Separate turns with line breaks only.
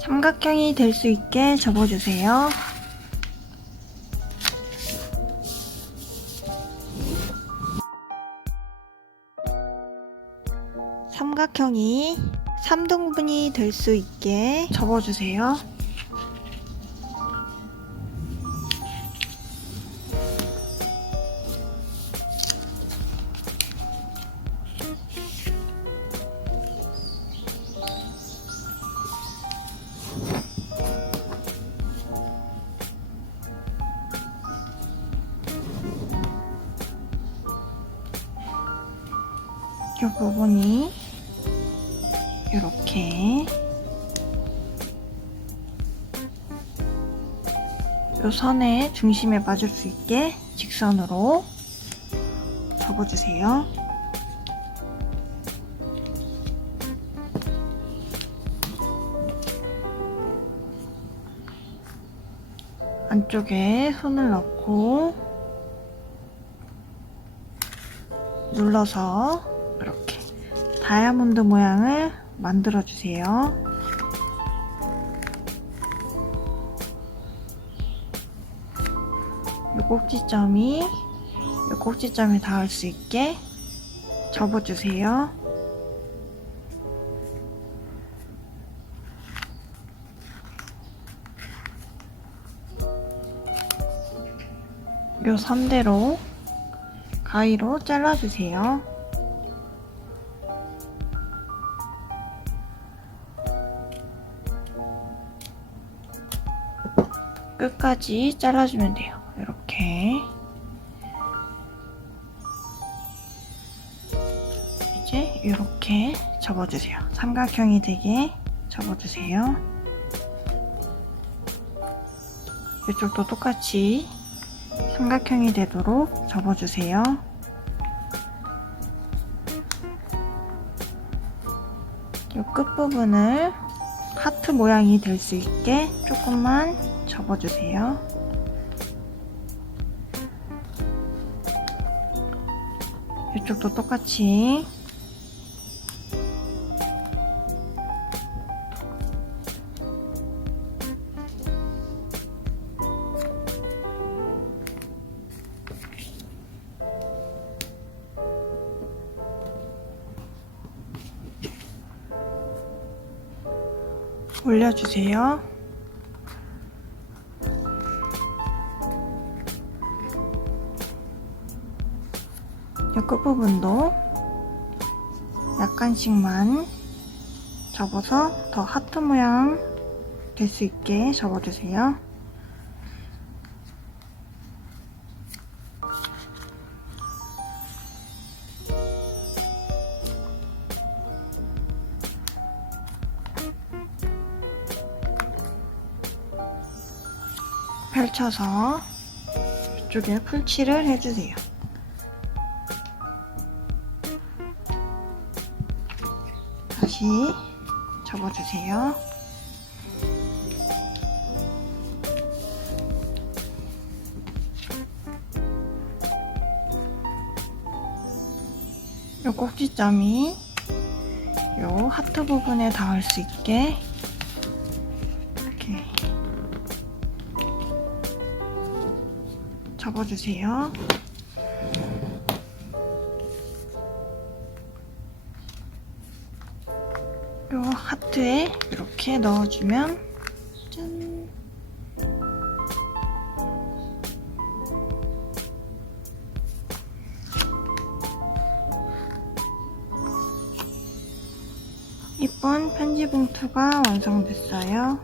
삼각형이 될 수 있게 접어주세요. 삼각형이 3등분이 될 수 있게 접어주세요. 이 부분이 이렇게 이 선의 중심에 맞을 수 있게 직선으로 접어주세요. 안쪽에 손을 넣고 눌러서 이렇게 다이아몬드 모양을 만들어 주세요. 이 꼭지점이 이 꼭지점에 닿을 수 있게 접어 주세요. 요 선대로 가위로 잘라주세요. 끝까지 잘라주면 돼요. 이렇게. 이제 이렇게 접어주세요. 삼각형이 되게 접어주세요. 이쪽도 똑같이 삼각형이 되도록 접어주세요. 이 끝부분을 하트 모양이 될 수 있게 조금만 접어주세요. 이쪽도 똑같이 올려주세요. 이 끝부분도 약간씩만 접어서 더 하트 모양 될 수 있게 접어주세요. 펼쳐서 이쪽에 풀칠을 해주세요. 다시 접어주세요. 요 꼭지점이 요 하트 부분에 닿을 수 있게 이렇게 접어주세요. 요 하트에 이렇게 넣어주면 짠. 이쁜 편지 봉투가 완성됐어요.